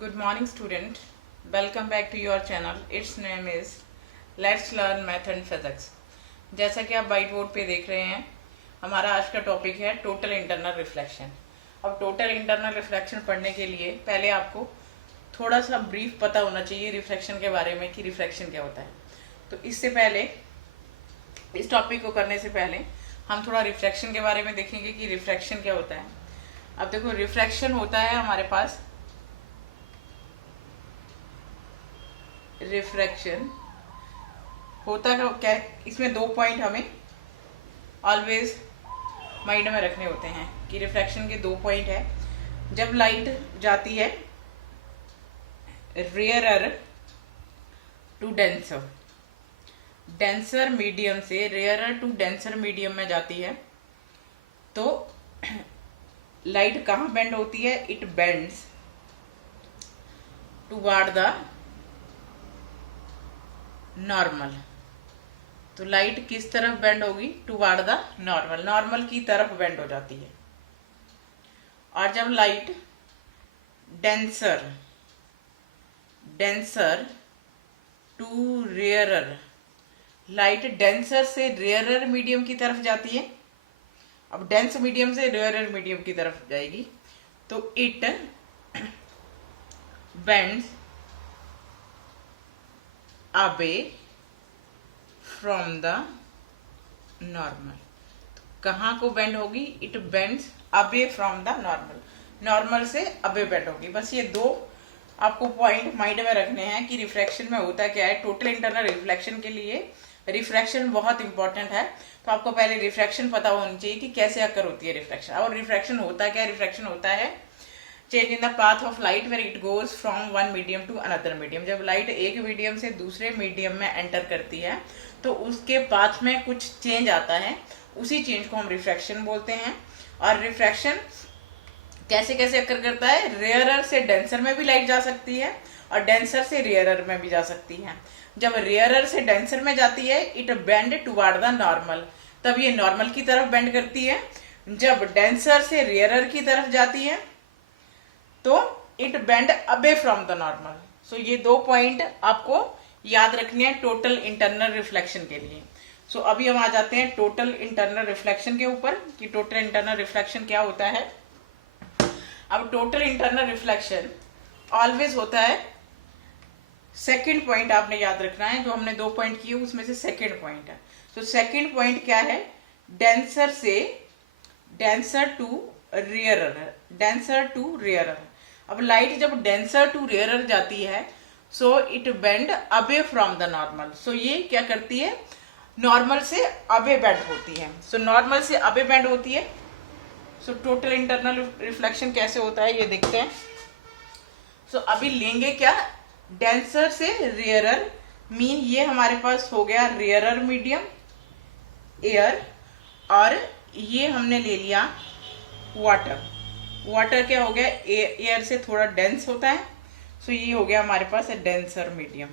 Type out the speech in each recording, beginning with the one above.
Good morning, student. Welcome back to your channel. Its name is Let's Learn Math and Physics. जैसा कि आप white board पे देख रहे हैं, हमारा आज का टॉपिक है टोटल इंटरनल रिफ्लेक्शन। अब टोटल इंटरनल रिफ्लेक्शन पढ़ने के लिए पहले आपको थोड़ा सा ब्रीफ पता होना चाहिए रिफ्लेक्शन के बारे में कि रिफ्लेक्शन क्या होता है। तो इससे पहले, इस टॉपिक को करने से पहले हम थोड़ा रिफ्लेक्शन के बारे में देखेंगे कि रिफ्लेक्शन क्या होता है। अब देखो, रिफ्लेक्शन होता है हमारे पास, रिफ्रैक्शन होता है क्या, इसमें दो पॉइंट हमें ऑलवेज माइंड में रखने होते हैं कि रिफ्रैक्शन के दो पॉइंट है। जब लाइट जाती है rarer to denser, denser medium से रेयरर टू डेंसर मीडियम में जाती है, तो लाइट कहाँ बेंड होती है? It bends toward the normal. तो लाइट किस तरफ बेंड होगी? टुवार्ड द नॉर्मल, नॉर्मल की तरफ बेंड हो जाती है। और जब light denser denser to rarer, light denser से रेयरर मीडियम की तरफ जाती है, अब डेंस मीडियम से रेयरर मीडियम की तरफ जाएगी, तो it bends away from the normal. कहाँ को बेंड होगी? It bends away from the normal, normal से अवे बेंड होगी। बस ये दो आपको पॉइंट माइंड में रखने हैं कि रिफ्रैक्शन में होता क्या है। टोटल इंटरनल रिफ्लेक्शन के लिए रिफ्रैक्शन बहुत इंपॉर्टेंट है, तो आपको पहले रिफ्रैक्शन पता होनी चाहिए कि कैसे अकर होती है रिफ्रैक्शन। और रिफ्रैक्शन होता क्या है? रिफ्रैक्शन होता है change in the path of light where it goes from one medium to another medium. जब लाइट एक मीडियम से दूसरे मीडियम में एंटर करती है तो उसके पाथ में कुछ चेंज आता है, उसी चेंज को हम रिफ्रैक्शन बोलते हैं। और रिफ्रैक्शन कैसे कैसे अकर करता है? रेयरर से डेंसर में भी लाइट जा सकती है और डेंसर से रेयरर में भी जा सकती है। जब रेयरर से डेंसर में जाती है it bend toward the normal, तब ये नॉर्मल की तरफ बेंड करती है। जब डेंसर से रेयरर की तरफ जाती है तो it bend away from the normal. So ये दो पॉइंट आपको याद रखने हैं टोटल इंटरनल रिफ्लेक्शन के लिए। सो अभी हम आ जाते हैं टोटल इंटरनल रिफ्लेक्शन के ऊपर कि टोटल इंटरनल रिफ्लेक्शन क्या होता है। अब टोटल इंटरनल रिफ्लेक्शन ऑलवेज होता है, सेकंड पॉइंट आपने याद रखना है, जो हमने दो पॉइंट किए उसमें से सेकंड पॉइंट है। तो सेकंड पॉइंट क्या है? डेंसर से denser to rarer, denser to rarer. अब लाइट जब डेंसर टू रेयरर जाती है so it bend away from the normal. So ये क्या करती है? नॉर्मल से अवे बेंड होती है। सो नॉर्मल से अवे बेंड होती है। सो टोटल इंटरनल रिफ्लेक्शन कैसे होता है ये देखते हैं। सो अभी लेंगे क्या? डेंसर से रेयरर, मीन ये हमारे पास हो गया रेयरर मीडियम एयर, और ये हमने ले लिया वाटर। वाटर क्या हो गया? एयर से थोड़ा डेंस होता है, सो ये हो गया हमारे पास डेंसर मीडियम।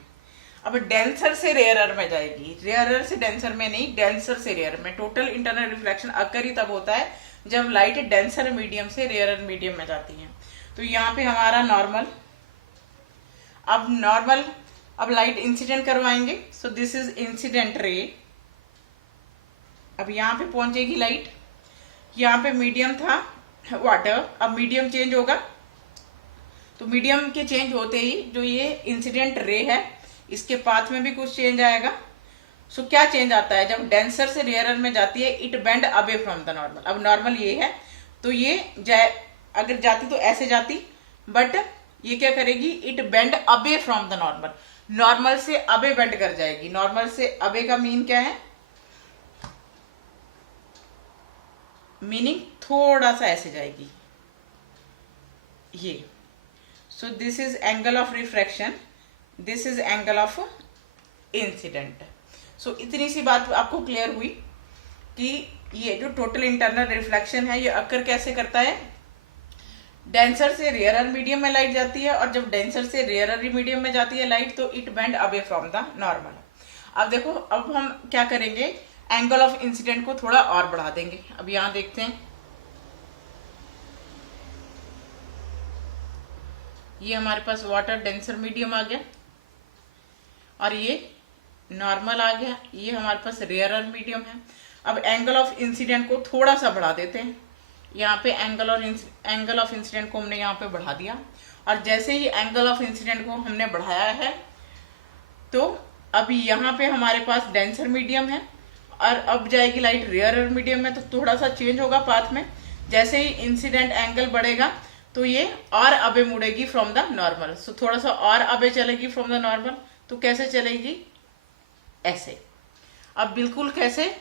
अब डेंसर से रेयरर में जाएगी, रेयरर से डेंसर में नहीं, डेंसर से रेयर में। टोटल इंटरनल रिफ्लेक्शन अकर ही तब होता है जब लाइट डेंसर मीडियम से रेयरर मीडियम में जाती है। तो यहाँ पे हमारा नॉर्मल, अब नॉर्मल, अब लाइट इंसिडेंट करवाएंगे। सो दिस इज इंसिडेंट रे। अब यहाँ पे पहुंचेगी लाइट, यहाँ पे मीडियम था वाटर, अब मीडियम चेंज होगा, तो मीडियम के चेंज होते ही जो ये इंसिडेंट रे है इसके पाथ में भी कुछ चेंज आएगा। सो क्या चेंज आता है? जब डेंसर से रेयरर में जाती है it bend away from the normal. अब नॉर्मल ये है तो ये जाए, अगर जाती तो ऐसे जाती, बट ये क्या करेगी? It bend away from the normal, normal से अवे बेंड कर जाएगी। नॉर्मल से अवे का मीन क्या है? मीनिंग थोड़ा सा ऐसे जाएगी ये। So this is angle of refraction, this is angle of incident. So इतनी सी बात आपको क्लियर हुई कि ये जो टोटल इंटरनल रिफ्लेक्शन है ये अकर कैसे करता है। डेंसर से रेयरर मीडियम में लाइट जाती है, और जब डेंसर से रेयरर मीडियम में जाती है लाइट तो it bend away from the normal. अब देखो, अब हम क्या करेंगे? एंगल ऑफ इंसिडेंट को थोड़ा और बढ़ा देंगे। अब यहां देखते हैं, ये हमारे पास वाटर डेंसर मीडियम आ गया और ये नॉर्मल आ गया, ये हमारे पास रेयरर मीडियम है। अब एंगल ऑफ इंसिडेंट को थोड़ा सा बढ़ा देते हैं, यहाँ पे एंगल ऑफ इंसिडेंट को हमने यहाँ पे बढ़ा दिया, और जैसे ही एंगल ऑफ इंसिडेंट को हमने बढ़ाया है तो अभी यहाँ पे हमारे पास डेंसर मीडियम है और अब जाएगी लाइट रेयरर मीडियम में, तो थोड़ा सा चेंज होगा पाथ में। जैसे ही इंसिडेंट एंगल बढ़ेगा तो ये और अबे मुड़ेगी फ्रॉम द नॉर्मल, सो थोड़ा सा और अबे चलेगी फ्रॉम द नॉर्मल। तो कैसे चलेगी? ऐसे। अब बिल्कुल कैसे?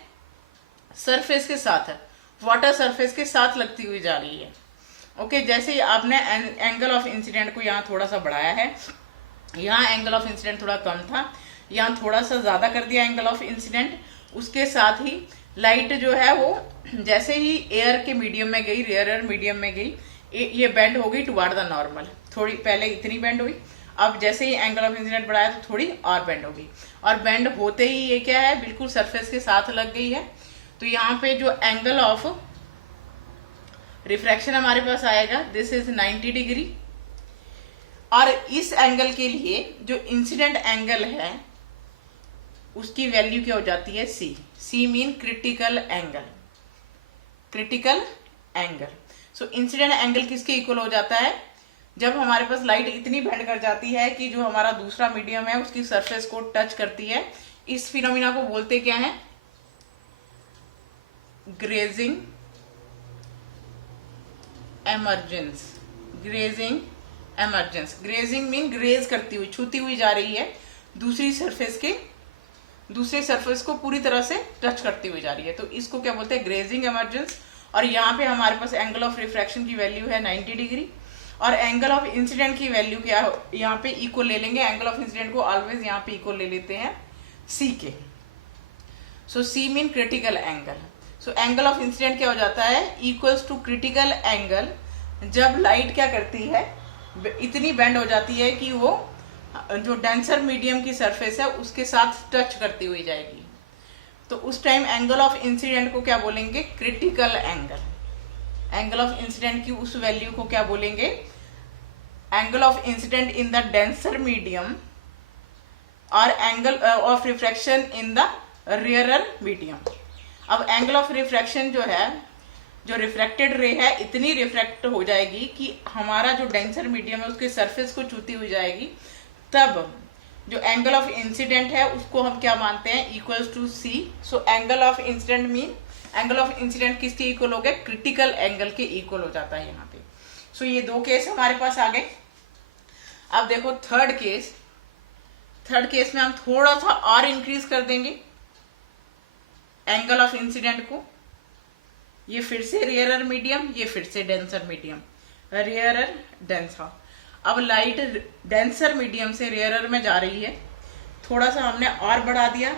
सरफेस के साथ है, वाटर सरफेस के साथ लगती हुई जा रही है। ओके, जैसे ही आपने एंगल ऑफ इंसिडेंट को यहाँ थोड़ा सा बढ़ाया है, यहाँ एंगल ऑफ इंसिडेंट थोड़ा कम था, यहाँ थोड़ा सा ज्यादा कर दिया एंगल ऑफ इंसिडेंट, उसके साथ ही लाइट जो है वो जैसे ही एयर के मीडियम में गई, रेयरर मीडियम में गई, ये बेंड हो गई टुवार्ड द नॉर्मल। थोड़ी पहले इतनी बेंड हुई, अब जैसे ही एंगल ऑफ इंसिडेंट बढ़ाया तो थोड़ी और बेंड हो गई, और बेंड होते ही ये क्या है, बिल्कुल सरफेस के साथ लग गई है। तो यहाँ पे जो एंगल ऑफ रिफ्रैक्शन हमारे पास आएगा, दिस इज 90 डिग्री, और इस एंगल के लिए जो इंसिडेंट एंगल है उसकी वैल्यू क्या हो जाती है? C. C mean critical angle. Critical angle. So incident angle किसके इक्वल हो जाता है? जब हमारे पास लाइट इतनी बेंड कर जाती है कि जो हमारा दूसरा मीडियम है उसकी सरफेस को टच करती है। इस फिनोमिना को बोलते क्या है? Grazing emergence. Grazing emergence. Grazing mean graze करती हुई, छूती हुई जा रही है, दूसरे सरफेस को पूरी तरह से टच करती हुई जा रही है, तो इसको क्या बोलते हैं? Grazing emergence. और यहाँ पे हमारे पास एंगल ऑफ रिफ्रैक्शन की वैल्यू है 90 डिग्री, और एंगल ऑफ इंसिडेंट की वैल्यू क्या है? यहाँ पे इक्वल ले लेंगे, एंगल ऑफ इंसिडेंट को ऑलवेज यहाँ पे इक्वल ले लेते हैं सी के। So C mean critical angle. So angle of incident क्या हो जाता है? इक्वल्स टू क्रिटिकल एंगल, जब लाइट क्या करती है, इतनी बेंड हो जाती है कि वो जो डेंसर मीडियम की सरफेस है उसके साथ टच करती हुई जाएगी, तो उस टाइम एंगल ऑफ इंसिडेंट को क्या बोलेंगे? Critical angle. Angle of incident की उस वैल्यू को क्या बोलेंगे? Angle of incident in the denser medium और angle of refraction in the rarer medium. अब एंगल ऑफ रिफ्रैक्शन जो है, जो रिफ्रैक्टेड रे है, इतनी रिफ्रैक्ट हो जाएगी कि हमारा जो डेंसर मीडियम है उसके सरफेस को छूती हुई जाएगी, तब जो एंगल ऑफ इंसिडेंट है उसको हम क्या मानते हैं? Equals to C. So angle of incidence mean, angle of incidence किसके इक्वल हो गए? क्रिटिकल एंगल के इक्वल हो जाता है यहाँ पे। सो ये दो केस हमारे पास आ गए। अब देखो थर्ड केस। थर्ड केस में हम थोड़ा सा और इंक्रीज कर देंगे एंगल ऑफ इंसिडेंट को। ये फिर से रेयरर मीडियम, ये फिर से डेंसर मीडियम, रेयरर डेंसर। अब लाइट डेंसर मीडियम से रेयरर में जा रही है, थोड़ा सा हमने और बढ़ा दिया,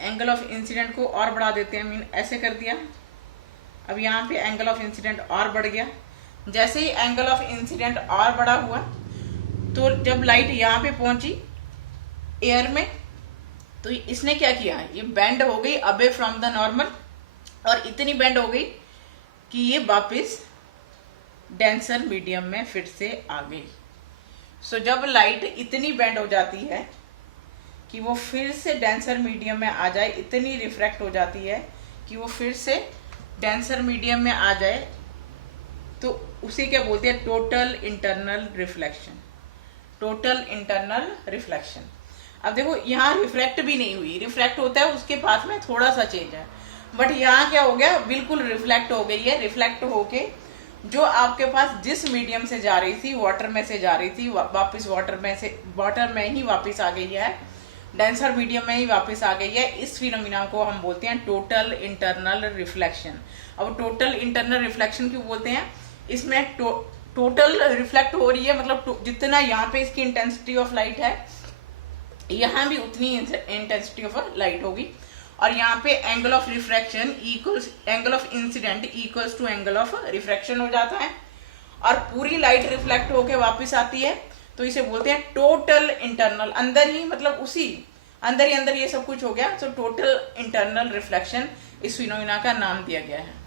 एंगल ऑफ इंसिडेंट को और बढ़ा देते हैं, मीन ऐसे कर दिया। अब यहाँ पे एंगल ऑफ इंसिडेंट और बढ़ गया। जैसे ही एंगल ऑफ इंसिडेंट और बड़ा हुआ तो जब लाइट यहाँ पे पहुंची एयर में, तो इसने क्या किया? ये बेंड हो गई अबे फ्रॉम द नॉर्मल, और इतनी बेंड हो गई कि ये वापस डेंसर मीडियम में फिर से आ गई। सो जब लाइट इतनी बेंड हो जाती है कि वो फिर से डेंसर मीडियम में आ जाए, इतनी रिफ्रैक्ट हो जाती है कि वो फिर से डेंसर मीडियम में आ जाए, तो उसे क्या बोलते हैं? Total internal reflection. Total internal reflection. अब देखो यहाँ रिफ्रैक्ट भी नहीं हुई, रिफ्रैक्ट होता है उसके पास में थोड़ा सा चेंज है, बट यहाँ क्या हो गया? बिल्कुल रिफ्लेक्ट हो गई है। रिफ्लेक्ट होके जो आपके पास जिस मीडियम से जा रही थी, वाटर में से जा रही थी, वापस वाटर में ही वापस आ गई है, डेंसर मीडियम में ही वापस आ गई है। इस फिनोमिना को हम बोलते हैं टोटल इंटरनल रिफ्लेक्शन। अब टोटल इंटरनल रिफ्लेक्शन क्यों बोलते हैं? इसमें टोटल रिफ्लेक्ट हो रही है, मतलब जितना यहाँ पे इसकी इंटेंसिटी ऑफ लाइट है, यहाँ भी उतनी इंटेंसिटी ऑफ लाइट होगी, और यहाँ पे angle of refraction equals angle of incidence equals to angle of refraction हो जाता है, और पूरी लाइट रिफ्लेक्ट होके वापस आती है, तो इसे बोलते हैं टोटल इंटरनल। अंदर ही, मतलब उसी अंदर ही अंदर ये सब कुछ हो गया, तो टोटल इंटरनल रिफ्लेक्शन इस फिनोमिना का नाम दिया गया है।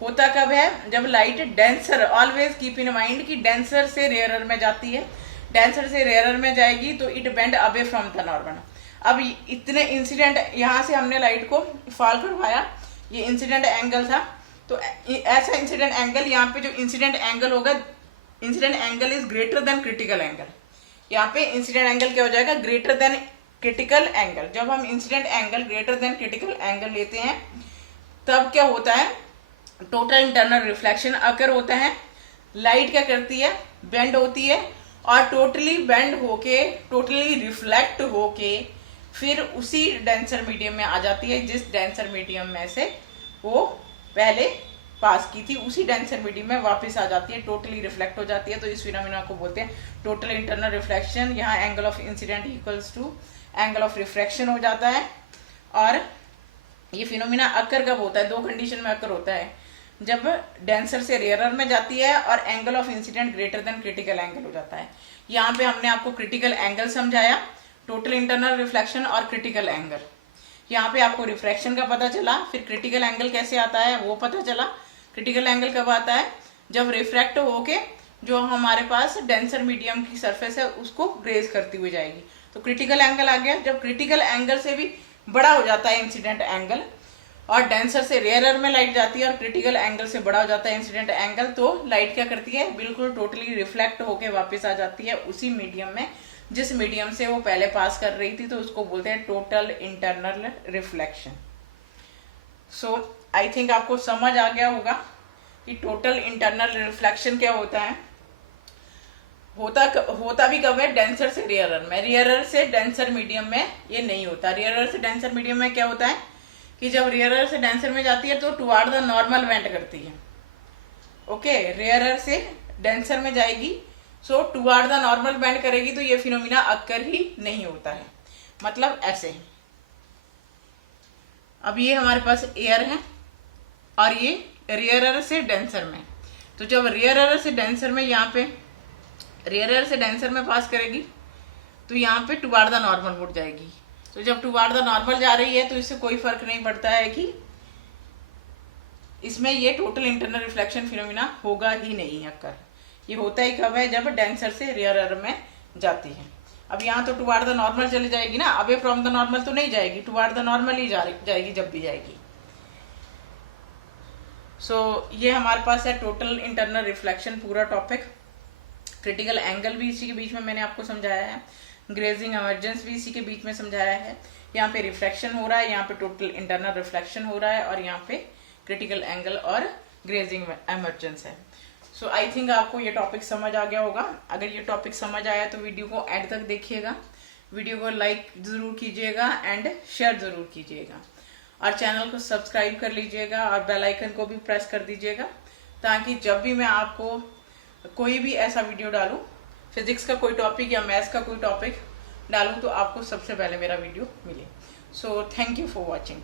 होता कब है, जब light denser, always keep in mind कि डेंसर से रेयरर में जाती है, डेंसर से रेयरर में जाएगी तो it bend away from the normal. अब इतने इंसिडेंट, यहाँ से हमने लाइट को फॉल करवाया, ये इंसिडेंट एंगल था, तो ऐसा इंसिडेंट एंगल, यहाँ पे जो इंसिडेंट एंगल होगा, incident angle is greater than critical angle. यहाँ पे इंसिडेंट एंगल क्या हो जाएगा, ग्रेटर देन क्रिटिकल एंगल। जब हम incident angle greater than critical angle लेते हैं तब क्या होता है, टोटल इंटरनल रिफ्लेक्शन अकर होता है। लाइट क्या करती है, बेंड होती है और टोटली बेंड होके, टोटली रिफ्लेक्ट होके फिर उसी डेंसर मीडियम में आ जाती है जिस डेंसर मीडियम में से वो पहले पास की थी, उसी डेंसर मीडियम में वापस आ जाती है, टोटली रिफ्लेक्ट हो जाती है। तो इस फिनोमिना को बोलते हैं टोटल इंटरनल रिफ्लेक्शन। यहाँ angle of incidence equals to angle of refraction हो जाता है। और ये फिनोमिना अकर कब होता है, दो कंडीशन में अकर होता है, जब डेंसर से रेयरर में जाती है और angle of incident greater than critical angle हो जाता है। यहाँ पे हमने आपको क्रिटिकल एंगल समझाया, टोटल इंटरनल रिफ्लेक्शन और क्रिटिकल एंगल। यहाँ पे आपको रिफ्रैक्शन का पता चला, फिर क्रिटिकल एंगल कैसे आता है वो पता चला। क्रिटिकल एंगल कब आता है, जब रिफ्रैक्ट होके जो हमारे पास डेंसर मीडियम की सरफेस है उसको ग्रेज करती हुई जाएगी, तो क्रिटिकल एंगल आ गया। जब क्रिटिकल एंगल से भी बड़ा हो जाता है इंसिडेंट एंगल और डेंसर से रेयरर में लाइट जाती है और क्रिटिकल एंगल से बड़ा हो जाता है इंसिडेंट एंगल, तो लाइट क्या करती है, बिल्कुल टोटली रिफ्लेक्ट होके वापस आ जाती है उसी मीडियम में जिस मीडियम से वो पहले पास कर रही थी, तो उसको बोलते हैं total internal reflection. So I think आपको समझ आ गया होगा कि टोटल इंटरनल रिफ्लेक्शन क्या होता है। होता भी कब है, डेंसर से रेयरर में। रेयरर से डेंसर मीडियम में ये नहीं होता। रेयरर से डेंसर मीडियम में क्या होता है कि जब रेयरर से डेंसर में जाती है तो टुवार्ड द नॉर्मल बेंड करती है। ओके, रेयरर से डेंसर में जाएगी सो टुवार्ड द नॉर्मल बेंड करेगी, तो ये फिनोमिना अक्कर ही नहीं होता है। मतलब ऐसे, अब ये हमारे पास एयर है और ये रेयरर से डेंसर में, तो जब रेयरर से डेंसर में, यहाँ पे रेयरर से डेंसर में पास करेगी तो यहाँ पे टुवार्ड द नॉर्मल मुड़ जाएगी। तो जब टुवार्ड द नॉर्मल जा रही है तो इससे कोई फर्क नहीं पड़ता है कि इसमें ये टोटल इंटरनल रिफ्लेक्शन फिनोमिना होगा ही नहीं अक्कर। ये होता ही कब है, जब डेंसर से रेयरर में जाती है। अब यहाँ तो टुवार्ड द नॉर्मल चली जाएगी ना, अवे फ्रॉम द नॉर्मल तो नहीं जाएगी, टुवार्ड द नॉर्मल ही जाएगी जब भी जाएगी। सो ये हमारे पास है टोटल इंटरनल रिफ्लेक्शन पूरा टॉपिक। क्रिटिकल एंगल भी इसी के बीच में मैंने आपको समझाया है, ग्रेजिंग एमर्जेंस भी इसी के बीच में समझाया है। यहाँ पे रिफ्रैक्शन हो रहा है, यहाँ पे टोटल इंटरनल रिफ्लेक्शन हो रहा है और यहाँ पे क्रिटिकल एंगल और ग्रेजिंग एमर्जेंस है। सो आई थिंक आपको ये टॉपिक समझ आ गया होगा। अगर ये टॉपिक समझ आया तो वीडियो को एंड तक देखिएगा, वीडियो को लाइक जरूर कीजिएगा एंड शेयर जरूर कीजिएगा और चैनल को सब्सक्राइब कर लीजिएगा और बेल आइकन को भी प्रेस कर दीजिएगा, ताकि जब भी मैं आपको कोई भी ऐसा वीडियो डालूं, फिजिक्स का कोई टॉपिक या मैथ्स का कोई टॉपिक डालूं, तो आपको सबसे पहले मेरा वीडियो मिले। So thank you for watching.